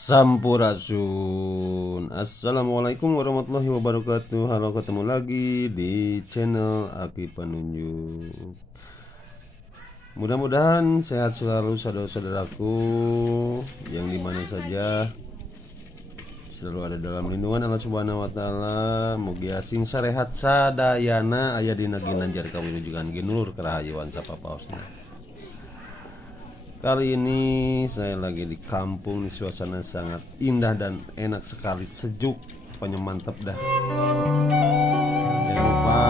Sampurasun. Assalamualaikum warahmatullahi wabarakatuh. Halo, ketemu lagi di channel Aki Panunjuk. Mudah-mudahan sehat selalu saudara-saudaraku, yang dimana saja selalu ada dalam lindungan Allah Subhanahu wa taala. Mugi asing sarehat sadayana aya dina ginanjar kawilujengan ginulur karahayuan sapapaosna. Kali ini saya lagi di kampung, di suasana sangat indah dan enak sekali, sejuk, pokoknya mantap dah. Jangan lupa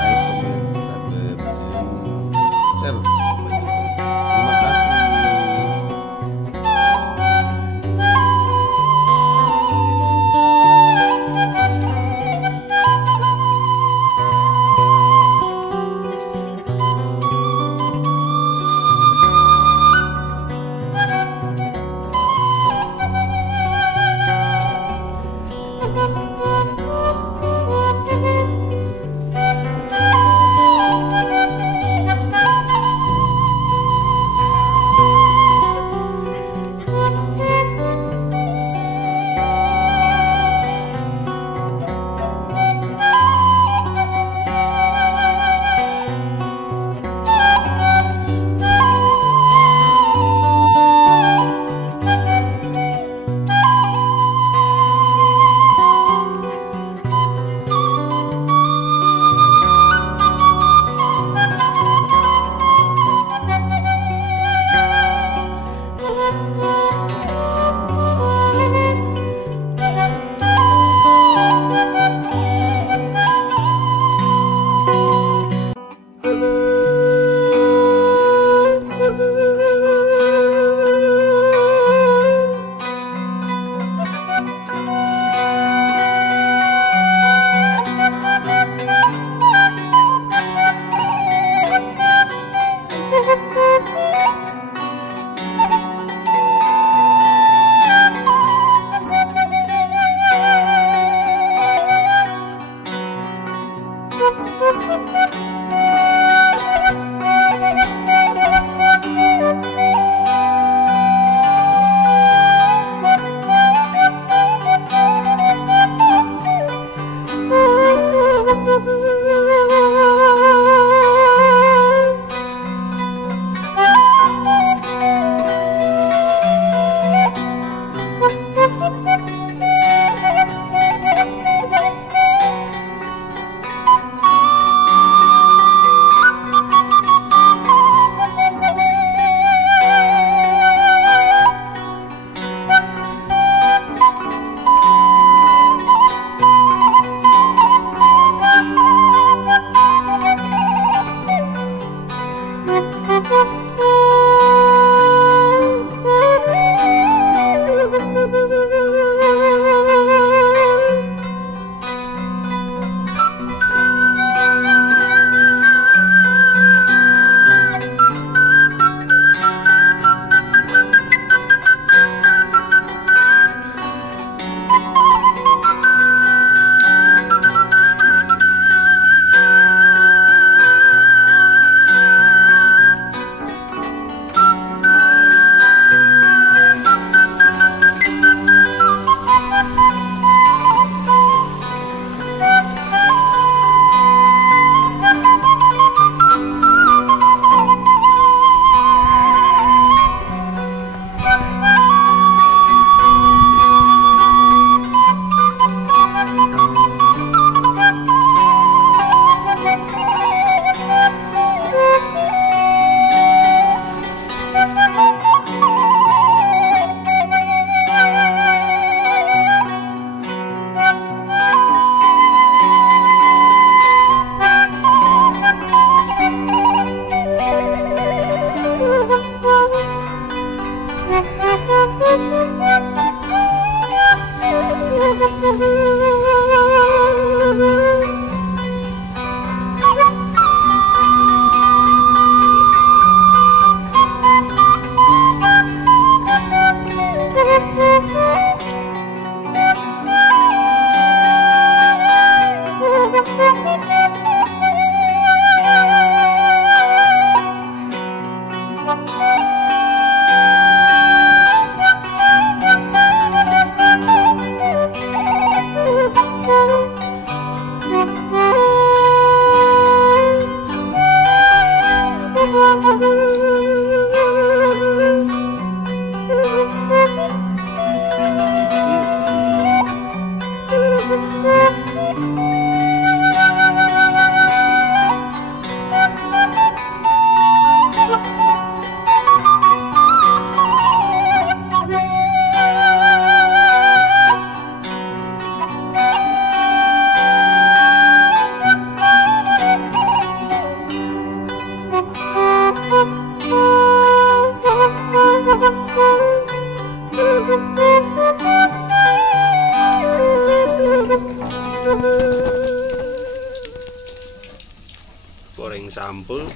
like, comment, subscribe, and share sebanyak-banyaknya. Terima kasih. Goreng sampul.